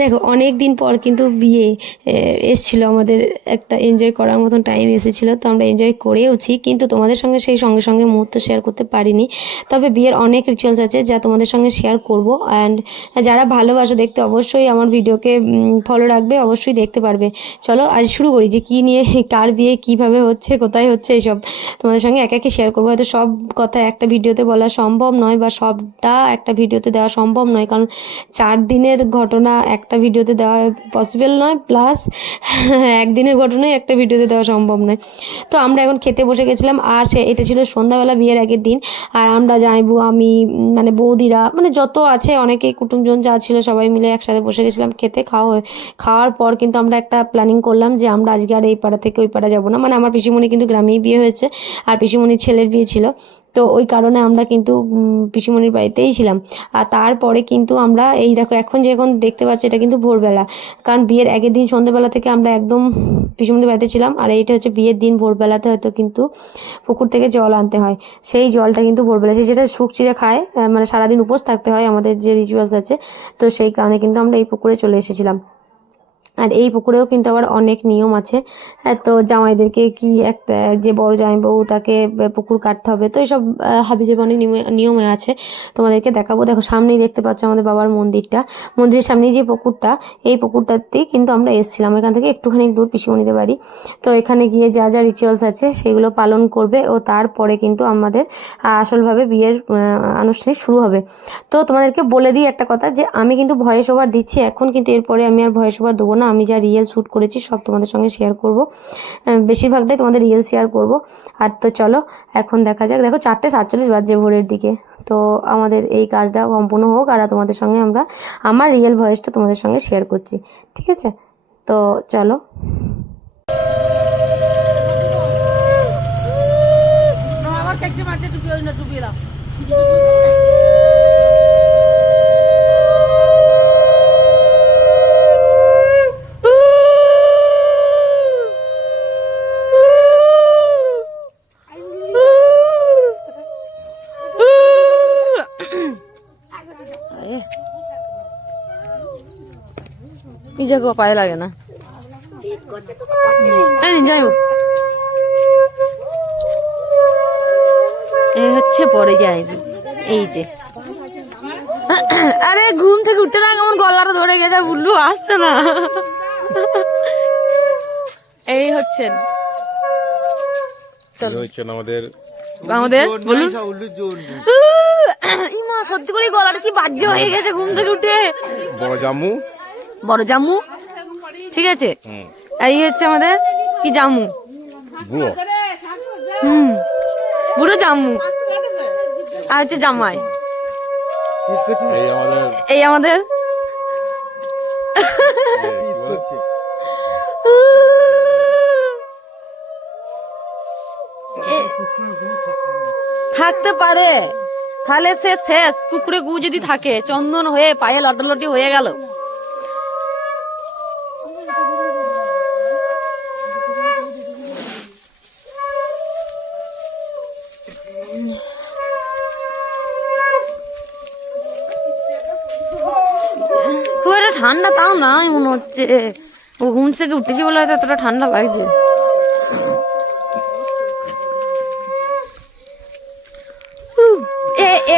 দেখো অনেক দিন পর কিন্তু বিয়ে এসছিল, আমাদের একটা এনজয় করার মতন টাইম এসেছিলো, তো আমরা এনজয় করেওছি, কিন্তু তোমাদের সঙ্গে সেই সঙ্গে সঙ্গে মুহূর্ত শেয়ার করতে পারিনি। তবে বিয়ের অনেক রিচুয়ালস আছে যা তোমাদের সঙ্গে শেয়ার করব। অ্যান্ড যারা ভালোবাসো দেখতে অবশ্যই আমার ভিডিওকে ফলো রাখবে, অবশ্যই দেখতে পারবে। চলো আজ শুরু করি যে কী নিয়ে, কার বিয়ে কীভাবে হচ্ছে, কোথায় হচ্ছে, এইসব তোমাদের সঙ্গে একে একে শেয়ার করবো। হয়তো সব কথা একটা ভিডিওতে বলা সম্ভব নয়, বা সবটা একটা ভিডিওতে দেওয়া সম্ভব নয়, কারণ 4 দিনের ঘটনা একটা ভিডিওতে দেওয়া পসিবল নয়, প্লাস একদিনের ঘটনাই একটা ভিডিওতে দেওয়া সম্ভব নয়। তো আমরা এখন খেতে বসে গেছিলাম, আর এটা ছিল সন্ধ্যাবেলা বিয়ের আগের দিন। আর আমরা যাইবো, আমি মানে বৌদিরা, মানে যত আছে অনেকেই কুটুমজন যা ছিল সবাই মিলে একসাথে বসে গেছিলাম খেতে। খাওয়ার পর কিন্তু আমরা একটা প্ল্যানিং করলাম যে আমরা আজকে আর এই পাড়া থেকে ওই পাড়া যাবো না। মানে আমার পিসিমণি কিন্তু গ্রামেই বিয়ে হয়েছে, আর পিসিমণির ছেলের বিয়ে ছিল, তো ওই কারণে আমরা কিন্তু পিসিমণির বাড়িতেই ছিলাম। আর তারপরে কিন্তু আমরা এই দেখো এখন দেখতে পাচ্ছি এটা কিন্তু ভোরবেলা, কারণ বিয়ের আগের দিন সন্ধ্যেবেলা থেকে আমরা একদম পিসিমণির বাড়িতে ছিলাম। আর এইটা হচ্ছে বিয়ের দিন ভোরবেলাতে হয়তো কিন্তু পুকুর থেকে জল আনতে হয়, সেই জলটা কিন্তু ভোরবেলা, সেই যেটা শুক চিড়ে খায়, মানে সারাদিন উপোস থাকতে হয়, আমাদের যে রিচুয়ালস আছে, তো সেই কারণে কিন্তু আমরা এই পুকুরে চলে এসেছিলাম। আর এই পুকুরেও কিন্তু আবার অনেক নিয়ম আছে। তো জামাইদেরকে কি একটা, যে বড় জামাইবাবু তাকে পুকুর কাটতে হবে, তো এইসব হাবিজাবি অনেক নিয়ম আছে, তোমাদেরকে দেখাবো। দেখো সামনেই দেখতে পাচ্ছ আমাদের বাবার মন্দিরটা, মন্দিরের সামনেই যে পুকুরটা, এই পুকুরটাতেই কিন্তু আমরা এসেছিলাম, এখান থেকে একটুখানি দূর পিসিমণিদের বাড়ি। তো এখানে গিয়ে যা যা রিচুয়ালস আছে সেগুলো পালন করবে, ও তারপরে কিন্তু আমাদের আসলভাবে বিয়ের আনুষ্ঠানিক শুরু হবে। তো তোমাদেরকে বলে দিই একটা কথা, যে আমি কিন্তু ভয়েস ওভার দিচ্ছি এখন, কিন্তু এরপরে আমি আর ভয়েস ওভার দেবো না। আমি যা রিয়েল শ্যুট করেছি সব তোমাদের সঙ্গে শেয়ার করব, বেশিরভাগটাই তোমাদের রিয়েল শেয়ার করব। আর তো চলো এখন দেখা যাক। দেখো 4:47 বাজছে ভোরের দিকে, তো আমাদের এই কাজটা সম্পূর্ণ হোক, আর তোমাদের সঙ্গে আমার রিয়েল ভয়েসটা তোমাদের সঙ্গে শেয়ার করছি, ঠিক আছে? তো চলো। নিজেকে পায়ে লাগে না, যাইব। এই হচ্ছে পরে যাইব, এই যে আরে ঘুম থেকে উঠতে না কেমন গলাটা ধরে গেছে, উল্লু আসছে না। এই হচ্ছেন আমাদের বলুন। ইমা সত্যি করে গলাটা কি বাজে হয়ে গেছে ঘুম থেকে উঠে। বড় জামু, ঠিক আছে। এই হচ্ছে আমাদের কি জামু, বুড়ো জামু, আর হচ্ছে জামাই। এই আমাদের থাকতে পারে, তাহলে সে শেষ। কুকুরে গু যদি থাকে, চন্দন হয়ে পায়ে লটালটি হয়ে গেল। খুব একটা ঠান্ডা তাও নাই মনে হচ্ছে, ও ঘুম থেকে উঠেছি বলে হয়তো এতটা ঠান্ডা লাগছে।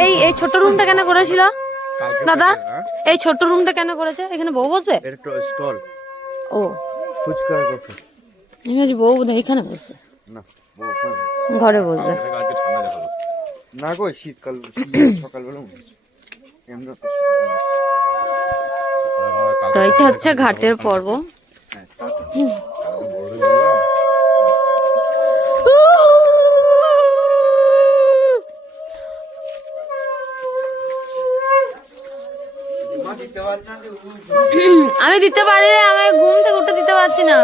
এই এই ছোট রুমটা কেন করেছিল দাদা? এই ছোট রুমটা কেন করেছে? এখানে বউ বসবে? ও বউ বোধহয় এখানে বসবে, ঘরে বসবে না গো। শীতকাল সকালবেলা তো এটা হচ্ছে ঘাটের পর্ব। আমি দিতে পারি না, আমি ঘুম থেকে উঠে দিতে পারছি না।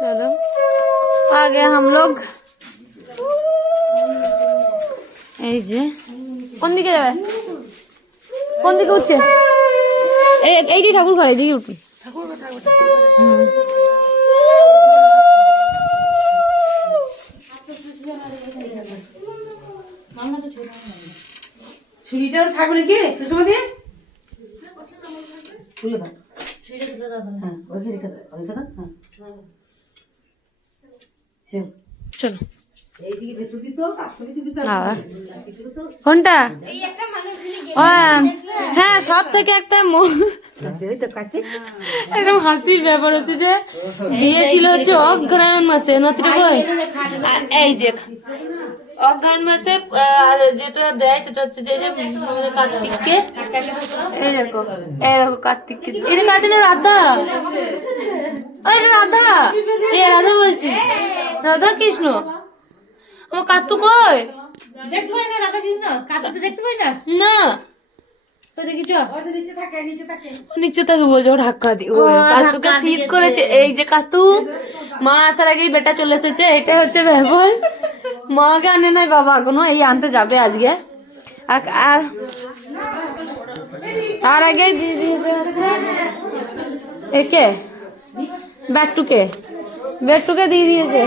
चलो आगे हम लोग এই যে কোন দিকে যাবে, কোন দিকে উঠছে? এইটি ঠাকুর ঘর, এদিকে উঠবি। থাকবে নাকি সুষমা দিয়ে তুলে দাও হ্যাঁ ওইখানে রেখে দাও ওইখানে দাও হ্যাঁ চলো এইদিকে ভেতর দিত আসলে দিতে কোনটা ও, হ্যাঁ সব থেকে একটা ওই তো কাটে একদম হাসির ব্যাপার হচ্ছে যে বিয়ে ছিল হচ্ছে অগ্রহায়ণ মাসে নতিটুকু এই যে অগ্রহায়ণ মাসে আর যেটা দেয় সেটা হচ্ছে যে যে আমাদের কার্তিককে এই দেখো কার্তিককে এটা কার্তিক না রাধা এটা রাধা রাধা বলছি রাধা কৃষ্ণ আমার কার্তু কই দেখতে পাই না রাধা কৃষ্ণ কাটতে দেখতে পাই না না তো দেখি চ ওই তো নিচে থাকে নিচে তাকে বলছে ও ধাক্কা দি ও কাতুকে শীত করেছে এই যে কাতু মা আসার আগেই বেটা চলে এসেছে এটা হচ্ছে ব্যাপার মাকে আনে নাই বাবা এখনো এই আনতে যাবে আজকে আর আর তার আগে দিয়ে দিয়েছে হচ্ছে একে ব্যাগটুকে দিয়ে দিয়েছে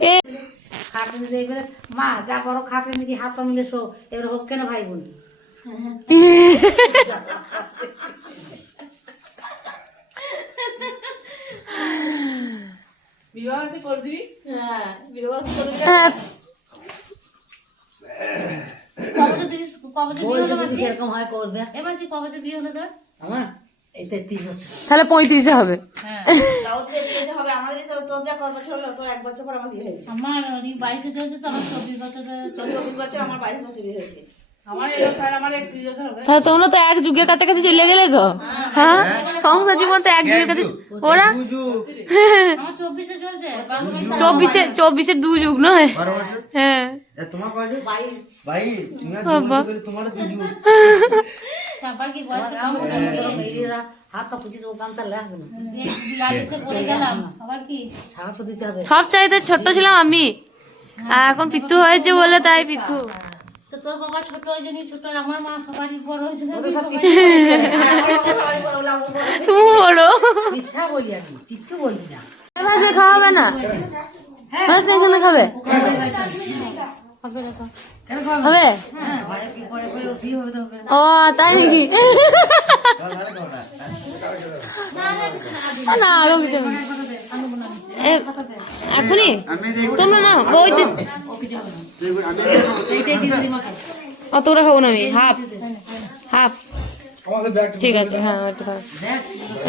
কে খাটে নিয়ে এবারে মা যা বড় খাটে নিয়ে হাত পা মিলে শো এবারে হোক কেন ভাই বোন হ্যাঁ সেরকম হয় করবে এবার কবে বিয়ে হলো তোর আমার এই 33 বছর তাহলে 35 হবে আমার 22 চলছে তো আমার 24 বছরে তাহলে তোমরা তো এক যুগের কাছাকাছি চলে গেলে গো হ্যাঁ সংসার জীবন তো এক যুগের কাছে ওরা আমার 24 চলছে 24-এর 2 যুগ নয় 12 বছর হ্যাঁ তোমার কয়জন 22 তুমি আর বাবা। তোমার 2 যুগ তারপর কি বয়স কম মেয়েরা হাত পা পুজিছে ও কামটা লাগবে না আদেশে পড়ে গেলাম আবার কি সাহস দিতে হবে সব চাইতে ছোট ছিলাম আমি আর এখন পিতু হয়েছে বলে তাই পিতু তো তোর বাবা ছোট ওই জন্যই ছোট আর আমার মা সবারই বড় হয়েছে তুমি বলো পিঠা বলি আমি পিঠু বলি না ভাসে খাওয়াবে না ভাসে এখানে খাবে হবে ও তাই নাকি না আরো কিছু না। এখনই তোমরা না ওই অতটা খাবো না আমি হাফ ঠিক আছে হ্যাঁ ওইটা খাবো।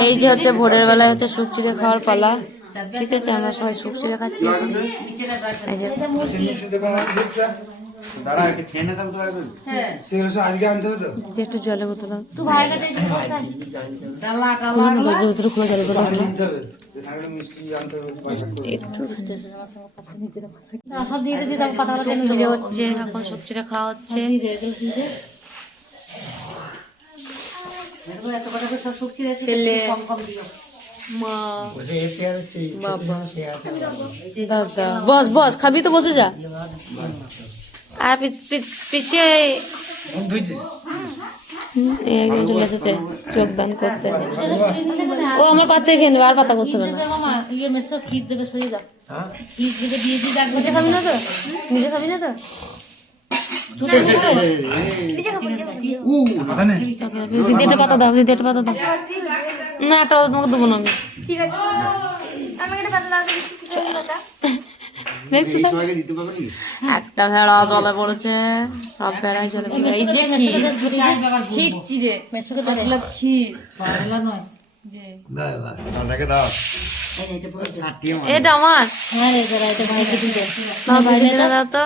এই যে হচ্ছে ভোরের বেলায় হচ্ছে সুখ চিড়ে খাওয়ার পালা ঠিক আছে আমরা সবাই সুখ চিড়ে খাচ্ছি এখন। এই যে দাঁড়া একটু খেয়ে নিতাম তো একবার আজকে আনতে হবে তো দিদি একটু জলে বোতল দাও। তুই ভাই কাছে ডালা খুলো না, দরজা ভিতরে খোলা জলে বোতল খুলো। মিষ্টি আনতে হবে একটু সব দিয়ে দিতাম কথা সুখ চিড়ে হচ্ছে এখন সুখ চিড়ে খাওয়া হচ্ছে এত কথা সব শুকছি ছেলে কম কম দিও মা বাবা দাদা বস বস খাবি তো বসে যা আর পিছিয়ে একজন চলে এসেছে যোগদান করতে ও আমার পাতে খেয়ে নেবে আর পাতা করতে হবে না মামা ইয়ে মেসো খির দেবে সরিয়ে দাও খির দেবে দিয়ে দিয়ে ডাকবে নিজে খাবি না তো নিজে খাবি না তো দিদি একটা পাতা দাও দিদি একটা পাতা দাও না একটা তোমাকে দেবো না আমি ঠিক আছে আমি একটা পাতলা দেখছি তো? সবাইকে দিতে পারবে নাকি একটা ভেড়া জলে পড়েছে সব ভেড়াই জলে পড়ে এই যে ক্ষীর চিড়ে মেসোকে পাতলা ক্ষীর পারলা নয় যে দাদাকে দাও এটা পুরো ছাটিয়ে মার এটা আমার হ্যাঁ রে যারা এটা ভাইকে দিতে না বাইরে দাও তো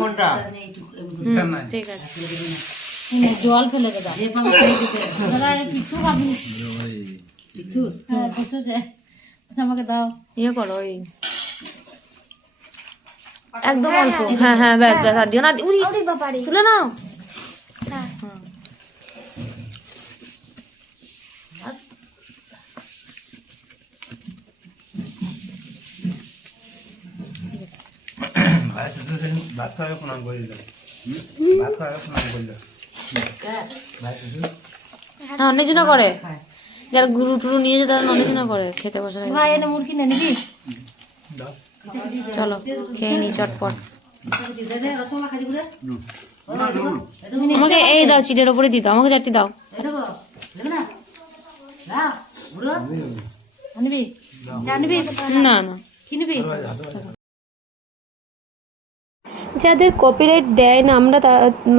কোনটা ঠিক আছে জল ফেলে দাও যে পাবে সেই দিতে যারা পিঠু খাবি পিঠু হ্যাঁ পিঠু দে আমাকে দাও ইয়ে করো ওই একদম অল্প হ্যাঁ হ্যাঁ ব্যাস ব্যাস আর দিও না উড়ি ওরে বাবারে তুলে নাও হ্যাঁ ভাই শুধু ভাত খাওয়ার ফোন করে দিলাম ভাত খাওয়ার ফোন করে দিলাম ভাই শুধু হ্যাঁ অনেকজনা করে যারা গুরু টুরু নিয়ে যায় তারা অনেকজনা করে খেতে বসে থাকে ভাই এনে মুরগি নে নিবি চলো খেয়ে নি চটপট রসগোল্লা খাই দিবি আমাকে এই দাও, চিটের ওপরে দিতে, আমাকে চারটি দাও। নিবি জানবি না না, কি নিবি? যাদের কপিরাইট দেয় না, আমরা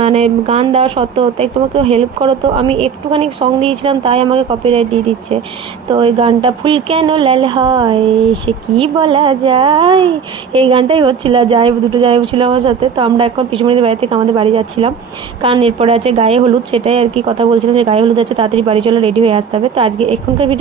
মানে গান দেওয়া সত্ত্বেও তো একটু আমাকে হেল্প করো তো। আমি একটুখানি সং দিয়েছিলাম তাই আমাকে কপিরাইট দিয়ে দিচ্ছে। তো ওই গানটা ফুল কেন লাল হয় সে কি বলা যায়, এই গানটাই হচ্ছিল। দুটো জায়গা ছিল আমার সাথে। তো আমরা এখন পিসুমণিদের বাড়ি থেকে আমাদের বাড়ি যাচ্ছিলাম, কারণ এরপরে আছে গায়ে হলুদ। সেটাই আর কি কথা বলছিলাম যে গায়ে হলুদ আছে, তাড়াতাড়ি বাড়ি চলো, রেডি হয়ে আসতে হবে। তো আজকে এখনকার ভিডিও